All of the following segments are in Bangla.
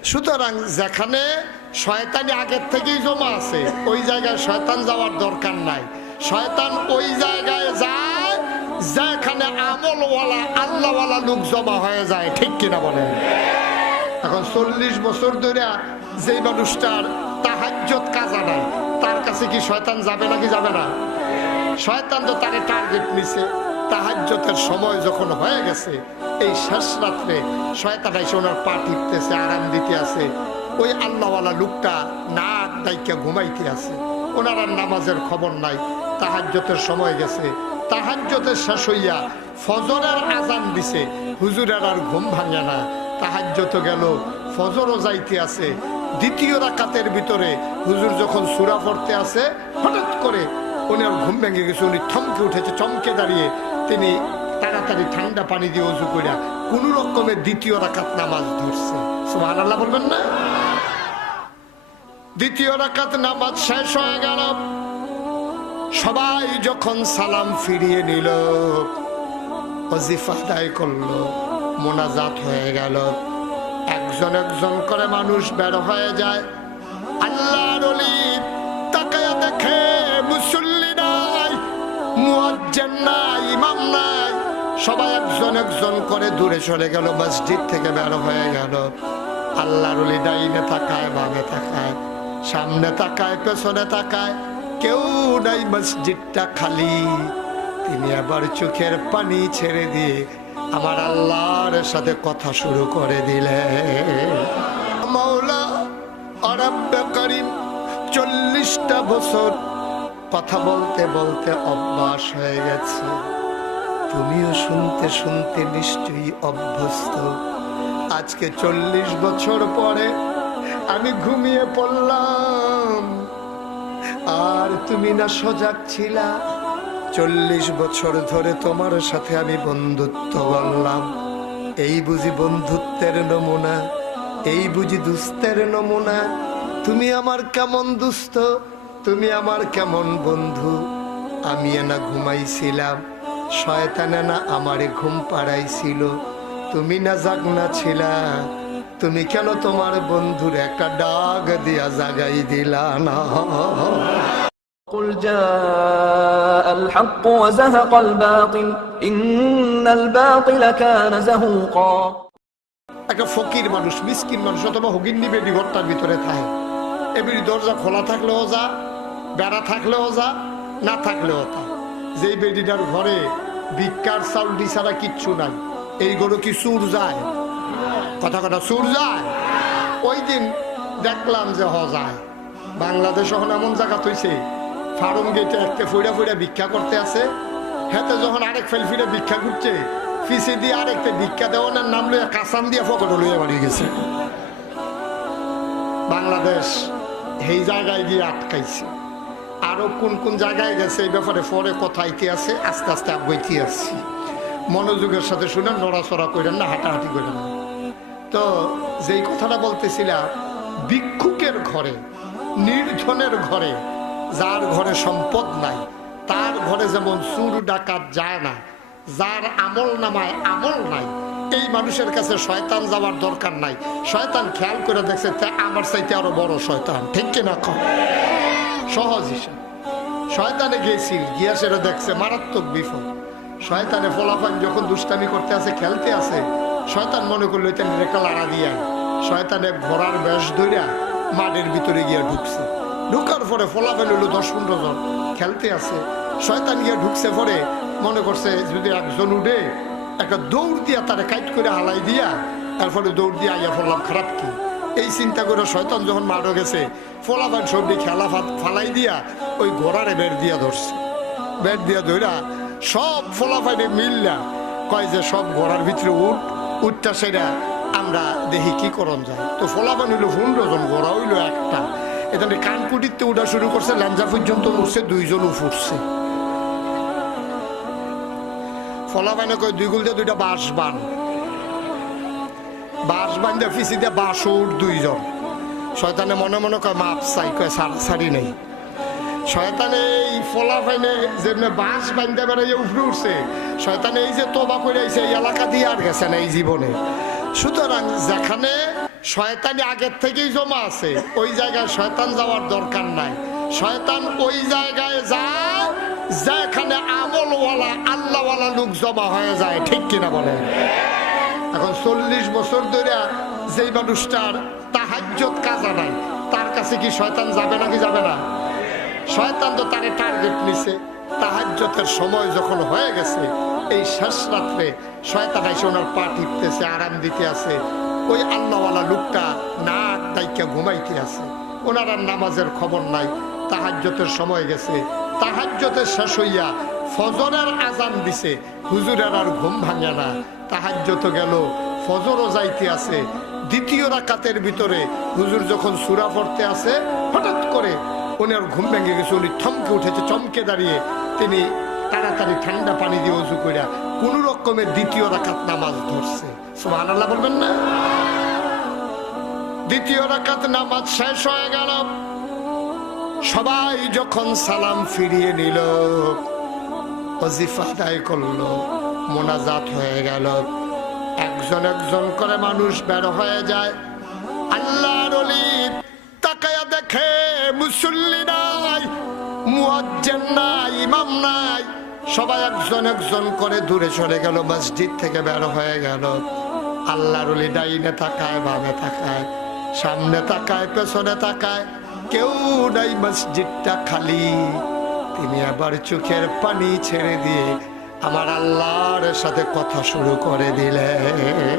সুতরাং যেখানে শয়তানি আগের থেকেই জমা আছে ওই জায়গায় শয়তান যাওয়ার দরকার নাই। শয়তান ওই জায়গায় যায় যেখানে আমলওয়ালা আল্লাহওয়ালা লোক জমা হয়ে যায়, ঠিক কিনা বলেন? এখন 40 বছর ধরে যেই মানুষটার তাহাজ্জুদ কাজা নাই তার কাছে কি শয়তান যাবে নাকি যাবে না? শয়তান তো তাকে টার্গেট নিছে। তাহাজ্জুদের সময় যখন হয়ে গেছে, এই শেষ রাত্রে শয়তান এসে ওনার পা টিপতেছে, আরাম দিতে আছে। ওই আল্লাহওয়ালা লোকটা নাক ডাইকা ঘুমাইতে আছে, ওনার আর নামাজের খবর নাই। তাহাজ্জুদের সময় গেছে, তাহাজ্জুদের শেষ হইয়া ফজরের আজান দিছে, হুজুরের আর ঘুম ভাঙে না। তাহাজ্জুদ গেল, ফজরও যাইতে আছে। দ্বিতীয় রাকাতের ভিতরে হুজুর যখন সূরা পড়তে আছে, হঠাৎ করে ওনার ঘুম ভেঙে গেছে। উনি থমকে উঠেছে, চমকে দাঁড়িয়ে তিনি তাড়াতাড়ি ঠান্ডা পানি দিয়ে ওযু করে কোন রকমের দ্বিতীয় রাকাত নামাজ ধরছে। সুবহানাল্লাহ বলবেন না? দ্বিতীয় রাকাত নামাজ শেষ হয়ে গেল। সবাই যখন সালাম ফিরিয়ে নিল, ওয়াজিফা আদায় করলো, মোনাজাত হয়ে গেল, একজন একজন করে মানুষ বের হয়ে যায়। আল্লাহর ওলি তাকায়া দেখে মুসল্লি নাই, মুয়াজ্জিন নাই, ইমাম নাই, সবাই একজন একজন করে দূরে চলে গেল, মসজিদ থেকে বের হয়ে গেল। আল্লাহর ওলি ডাইনে তাকায়, বামে তাকায়, সামনে তাকায়, পেছনে তাকায়, কেউ নাই, মসজিদটা খালি। তিনি আবার চোখের পানি ছেড়ে দিয়ে আমার আল্লাহর সাথে কথা শুরু করে দিলেন। মাওলা রব্বে করিম, 40টা বছর কথা বলতে বলতে অভ্যাস হয়ে গেছে। তুমিও শুনতে শুনতে নিশ্চয়ই অভ্যস্ত। আজকে 40 বছর পরে আমি ঘুমিয়ে পড়লাম, আর তুমি না সজাগ ছিলা। 40 বছর ধরে তোমার সাথে আমি বন্ধুত্ব করলাম। এই বুঝি বন্ধুত্বের নমুনা, এই বুঝি দুস্তের নমুনা। তুমি আমার কেমন দুস্থ, তুমি আমার কেমন বন্ধু। আমি না ঘুমাইছিলাম, শয়তানে না আমারে ঘুম পাড়াইছিল। তুমি না জাগনা ছিলা, তুমি কেন তোমার বন্ধুর একটা ডাক দিয়া জাগাই দিলা না? قل جاء الحق وزهق الباطل إن الباطل كان زهوقا। একটা ফকির মানুষ, মিসকিন মানুষ অথবা হগিন্নি বেডি ঘরটার ভিতরে থাকে। এবারে দরজা খোলা থাকলেও যা, বেড়া থাকলেও যা, না থাকলেও তা। যেই বেডিটার ঘরে ভিক্ষার চাউল ছাড়া কিচ্ছু নাই, এই গরু কি সুর যায়? কথা কথা সুর যায়? ওই দিন দেখলাম যে যায়। বাংলাদেশ এখন এমন জায়গা তৈছে, ফার্ম গেটে একটা ফুড়া ফুড়া ভিক্ষা করতে আছে, হাতে যখন আরেক ফেল ফিরে ভিক্ষা করছে, পিছিয়ে দিয়ে আরেকটা ভিক্ষা দেওয়ার নাম লইয়া কাসান দিয়ে ফকটে লইয়া বাড়ি গেছে। বাংলাদেশ এই জায়গায় গিয়ে আটকাইছে। আরো কোন কোন জায়গায় গেছে এই ব্যাপারে পরে কথাইতে আছে, আস্তে আস্তে আগাইতে আসছি। মনোযোগের সাথে শুনেন, নড়াচড়া করেন না, হাঁটাহাঁটি করেন না। তো যেই কথাটা বলতেছিলাম, ভিক্ষুকের ঘরে, নির্ধনের ঘরে, যার ঘরে সম্পদ নাই তার ঘরে যেমন চুর ডাকাত যায় না, যার আমল নামায় আমল নাই, এই মানুষের কাছে শয়তান যাওয়ার দরকার নাই। শয়তান খেয়াল করে দেখছে আমার চাইতে আরো বড় শয়তান, ঠিক কিনা? কম সহজ হিসাব। শয়তানে গিয়েছিল, গিয়া সেটা দেখছে মারাত্মক বিপদ। শয়তানে ফলাফল যখন দুষ্টামি করতে আছে, খেলতে আছে, শয়তান মনে করলো এটা একটা লাড়া দিয়ে। শয়তানে ঘোড়ার বেশ ধরিয়া মাঠের ভিতরে গিয়া ঢুকছে। ঢুকার পরে ফলাফল হলো 10-15 জন খেলতে আছে। শয়তান গিয়া ঢুকছে, পরে মনে করছে যদি একজন উঠে একটা দৌড় দিয়া তারা কাইট করে হালাই দিয়া, তারপরে দৌড় দিয়ে আইয়া পড়লাম, খারাপ কি? এই চিন্তা করে শয়তান যখন মারো গেছে, ফলাফল সবজি খেলা ফালাই দিয়া ওই ঘোড়ারে বের দিয়া ধরছে। বের দিয়া ধরা সব ফলাফাইনে মিললা কয় যে সব ঘোড়ার ভিতরে উঠটা সেটা আমরা দেখি কি করণ যায়। তো ফলাফান হইলো 15 জন, ঘোড়া হইলো একটা। এখানে কানকুটিতে উঠা শুরু করছে, ল্যাঞ্জা পর্যন্ত উঠছে, 2 জন উঠছে। ফলাফাইনে কয় 2 গুল দিয়ে 2টা বাঁশ বান, বাঁশ বান্ধে ফিসি দিয়ে বাঁশ উঠ 2 জন। শয়তানে মনে মনে কয় মাপ চাই, কয় সারি নেই। শয়তানে এই ফলাফাইনে যেমনি বাঁশ বান্ধে বেড়াইয়া উপরে উঠছে, শয়তানে এই যে তোবা করে আইছে, এই এলাকা দিয়ে আর গেছে না এই জীবনে। সুতরাং যেখানে শয়তানি আগের থেকেই জমা আছে, ওই জায়গায় শয়তান যাওয়ার দরকার নাই। শয়তান ওই জায়গায় যায় যেখানে আমলওয়ালা আল্লাহওয়ালা লোক জমা হয়ে যায়, ঠিক কিনা বলে? এখন 40 বছর ধরে যেই মানুষটার তাহাজ্জুদ কাজা নাই, তার কাছে কি শয়তান যাবে নাকি যাবে না? শয়তান তো তারে টার্গেট নিছে। তাহাজ্জুদের সময় যখন হয়ে গেছে, এই শেষ রাত্রে শয়তান এসে ওনার পা টিপতেছে, আরাম দিতে আছে। ওই আল্লাহওয়ালা লোকটা নাক ডাইকা ঘুমাইতে আছে, ওনার আর নামাজের খবর নাই। তাহাজ্জুদের সময় গেছে, তাহাজ্জুদের শেষ হইয়া ফজরের আজান দিছে, হুজুরের আর ঘুম ভাঙে না। তাহাজ্জুদ গেল, ফজরও যাইতে আছে। দ্বিতীয় রাকাতের ভিতরে হুজুর যখন সূরা পড়তে আছে, হঠাৎ করে ওনার ঘুম ভেঙে গেছে। উনি থমকে উঠেছে, চমকে দাঁড়িয়ে তিনি তাড়াতাড়ি ঠান্ডা পানি দিয়ে ওযু কইরা কোন রকমের দ্বিতীয় রাকাত নামাজ ধরছে। সুবহানাল্লাহ বলবেন না? দ্বিতীয় রাকাত নামাজ শেষ হয়ে গেল। সবাই যখন সালাম ফিরিয়ে নিল, ওজিফা আদায় করলো, মোনাজাত হয়ে গেল। একজন একজন করে মানুষ বের হয়ে যায়। আল্লাহর ওলি তাকায়া দেখে মুসল্লি নাই, মুয়াজ্জিন নাই, ইমাম নাই। সবাই একজন একজন করে দূরে চলে গেল, মসজিদ থেকে বের হয়ে গেল। আল্লাহর ওলি ডাইনে তাকায়, বামে তাকায়, সামনে তাকায়, পেছনে তাকায়, কেউ নাই, মসজিদটা খালি। তিনি আবার চোখের পানি ছেড়ে দিয়ে আমার আল্লাহর সাথে কথা শুরু করে দিলেন।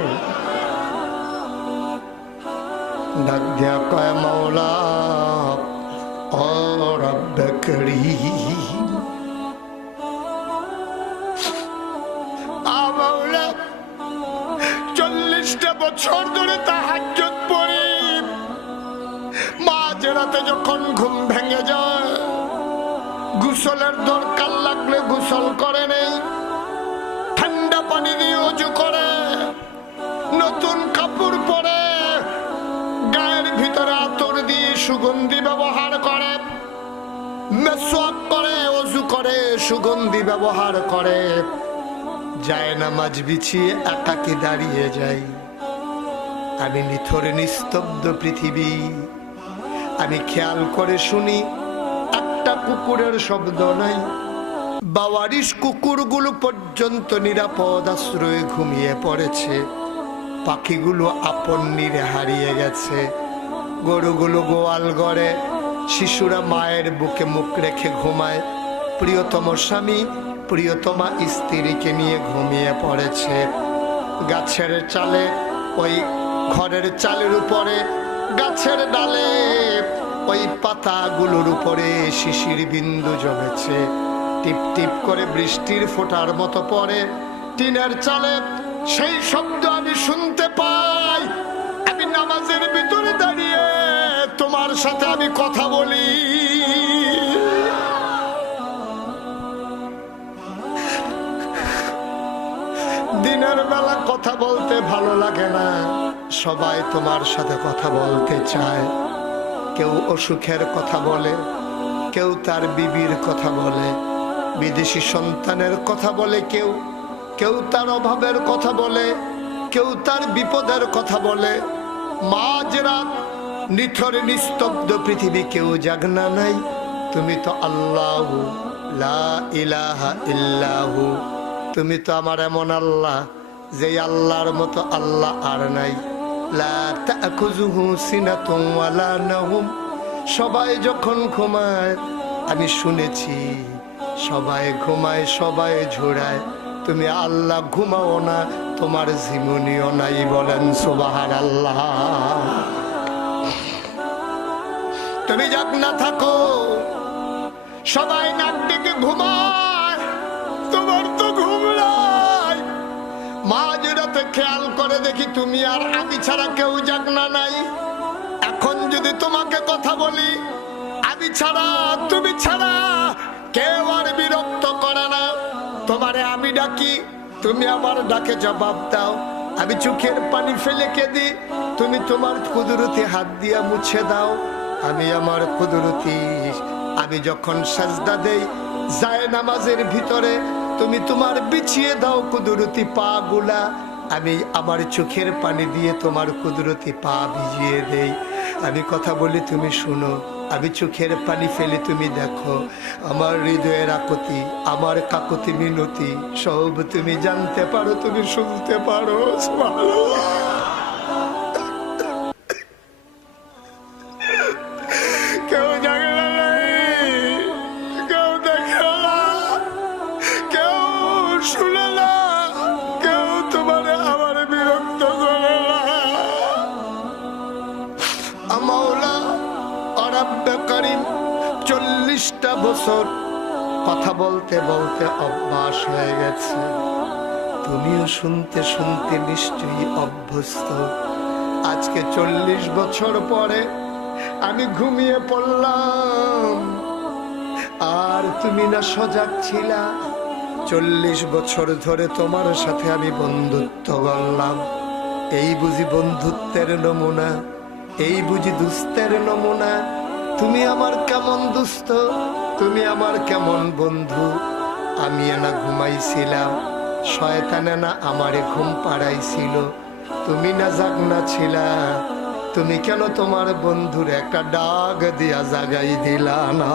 ডাক দিয়া কয়, মাওলা ও রব্বে করিম, মাওলা 40টা বছর ধরে তাহাজ্জুদ পড়ি, মাঝরাতে যখন ঘুম ভেঙে যায়, গোসলের দরকার লাগলে গোসল করে নেই, ঠান্ডা পানি দিয়ে ওযু করে, নতুন কাপড় পরে, গায়ের ভিতরে আতর দিয়ে সুগন্ধি ব্যবহার করে, মেসওয়াক করে, ওযু করে, সুগন্ধি ব্যবহার করে, যায় নামাজ বিছিয়ে একাকী দাঁড়িয়ে যাই। আমি নিথরে নিস্তব্ধ পৃথিবী, আমি খেয়াল করে শুনি একটা কুকুরের শব্দ নাই। বাওয়ারিশ কুকুরগুলো পর্যন্ত নিরাপদ আশ্রয়ে ঘুমিয়ে পড়েছে, পাখিগুলো আপন নিরে হারিয়ে গেছে, গরুগুলো গোয়াল ঘরে, শিশুরা মায়ের বুকে মুখ রেখে ঘুমায়, প্রিয়তম স্বামী প্রিয়তমা স্ত্রীকে নিয়ে ঘুমিয়ে পড়েছে। গাছের চালে, ওই ঘরের চালের উপরে, গাছের ডালে, ওই পাতাগুলোর উপরে শিশির বিন্দু জমেছে, টিপ টিপ করে বৃষ্টির ফোঁটার মতো পড়ে টিনের চালে। সেই শব্দ আমি শুনতে পাই। আমি নামাজের ভিতরে দাঁড়িয়ে তোমার সাথে আমি কথা বলি। দিনের বেলা কথা বলতে ভালো লাগে না, সবাই তোমার সাথে কথা বলতে চায়। কেউ অসুখের কথা বলে, কেউ তার বিবির কথা বলে, বিদেশি সন্তানের কথা বলে, কেউ কেউ তার অভাবের কথা বলে, কেউ তার বিপদের কথা বলে। মাঝরাত নিথরে নিস্তব্ধ পৃথিবী, কেউ জাগনা নাই। তুমি তো আল্লাহ, লা ইলাহা ইল্লাহু। তুমি তো আমার এমন আল্লাহ, যে আল্লাহর মতো আল্লাহ আর নাই। লা তাখুযুহু সিনাতুন ওয়ালা নাওম। সবাই যখন ঘুমায়, আমি শুনেছি সবাই ঘুমায়, সবাই ঝোড়ায়, তুমি আল্লাহ ঘুমাও না, তোমার জীবনীও নাই। বলেন সুবহানাল্লাহ। তুমি জাগনা থাকো, সবাই নাক ডেকে ঘুমায়, তোমার তো ঘুম নাই। মাঝরাতে খেয়াল করে দেখি তুমি আর আমি ছাড়া কেউ জাগনা নাই। এখন যদি তোমাকে কথা বলি, আমি ছাড়া, তুমি ছাড়া কেউ আর বিরক্ত করে না। তোমারে আমি ডাকি, তুমি আমার ডাকে জবাব দাও। আমি চোখের পানি ফেলে কেঁদি, তুমি তোমার কুদরতি হাত দিয়া মুছে দাও। আমি আমার কুদরতি, আমি যখন সাজদা দেই যায় নামাজের ভিতরে, তুমি তোমার বিছিয়ে দাও কুদরতি পা গুলা। আমি আমার চোখের পানি দিয়ে তোমার কুদরতি পা ভিজিয়ে দেই। আমি কথা বলি তুমি শুনো, আমি চোখের পানি ফেলে তুমি দেখো, আমার হৃদয়ের আকুতি, আমার কাকুতি মিনতি সব তুমি জানতে পারো, তুমি শুনতে পারো। সুবহানাল্লাহ। কেউ জানে না, কেউ দেখে না, কেউ শুনে না, কেউ তোমার আমার বিরক্ত করে না। মাওলা রব্বে করিম 40টা বছর কথা বলতে বলতে অভ্যাস হয়ে গেছে, তুমিও শুনতে শুনতে নিশ্চয়ই অভ্যস্ত। আজকে 40 বছর পরে আমি ঘুমিয়ে পড়লাম, আর তুমি না সজাগ ছিলা। 40 বছর ধরে তোমার সাথে আমি বন্ধুত্ব করলাম, এই বুঝি বন্ধুত্বের নমুনা, এই বুঝি দুস্তের নমুনা। তুমি আমার কেমন দুস্থ, তুমি আমার কেমন বন্ধু। আমি না ঘুমাইছিলাম, শয়তানে না আমারে ঘুম পাড়াইছিল, তুমি না জাগনা ছিলা। তুমি কেন তোমার বন্ধুর একটা ডাক দিয়া জাগাই দিলা না?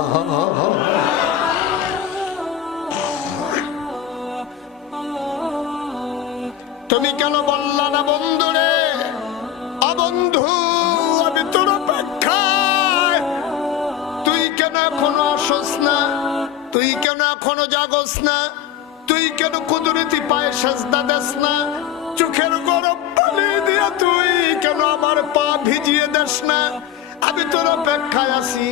তুমি কেন বললা না বন্ধুরে, বন্ধু আমি তোর অপেক্ষায়, তুই কেন এখনো আসস না, তুই কেন এখনো জাগস না, তুই কেন কুদরতি পায়ে সাজদা দেস না, চোখের গরম পানি দিয়া তুই কেন আমার পা ভিজিয়ে দেস না? আমি তোর অপেক্ষায় আছি।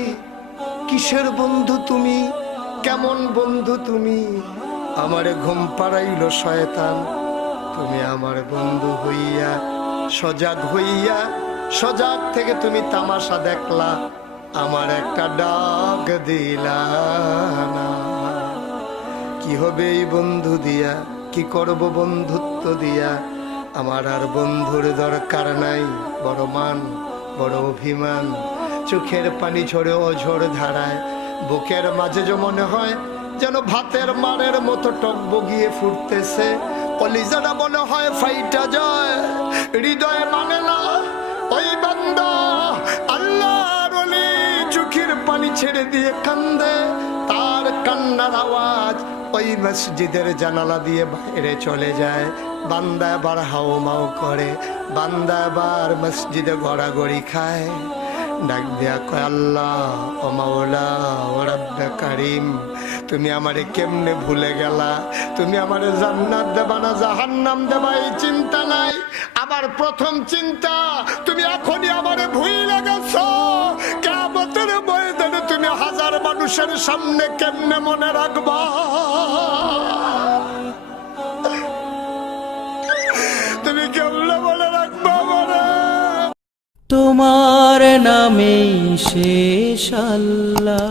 কিসের বন্ধু তুমি, কেমন বন্ধু তুমি? আমারে ঘুম পাড়াইলো শয়তান, তুমি আমার বন্ধু হইয়া সজাগ হইয়া, সজাগ থেকে তুমি তামাশা দেখলা, আমার একটা ডাক দিলা না। কি হবে এই বন্ধু দিয়া, কি করব বন্ধুত্ব দিয়া? আমার আর বন্ধুর দরকার নাই, বড় মান বড় অভিমান, চোখের পানি ঝরে অঝোর ধারায়, বুকের মাঝে যে মনে হয় যেন ভাতের মারের মতো টকবগিয়ে ফুটতেছে, কলিজাটা মনে হয় ফাইটা যায়, হৃদয়ে মানে না ওই বান্দা আল্লাহর ওলি চোখের পানি ছেড়ে দিয়ে কান্দে, তার কান্নার আওয়াজ ওই মসজিদের জানালা দিয়ে বাইরে চলে যায়। বান্দা আবার হাও মাও করে, বান্দা আবার মসজিদে গড়াগড়ি খায়, ডাক দিয়া কয় আল্লাহ ও মাওলা ও রব্বে কারিম, তুমি আমারে কেমনে ভুলে গেলা? তুমি আমারে জান্নাত দেবা না জাহান্নাম দেবা এই চিন্তা নাই, আমার প্রথম চিন্তা তুমি এখনই আমারে ভুলে গেছো। কিয়ামতের ময়দানে তুমি হাজার মানুষের সামনে কেমনে মনে রাখবা? তুমি কেমনে মনে রাখবা আমারে? তোমার নামে শেষ আল্লাহ।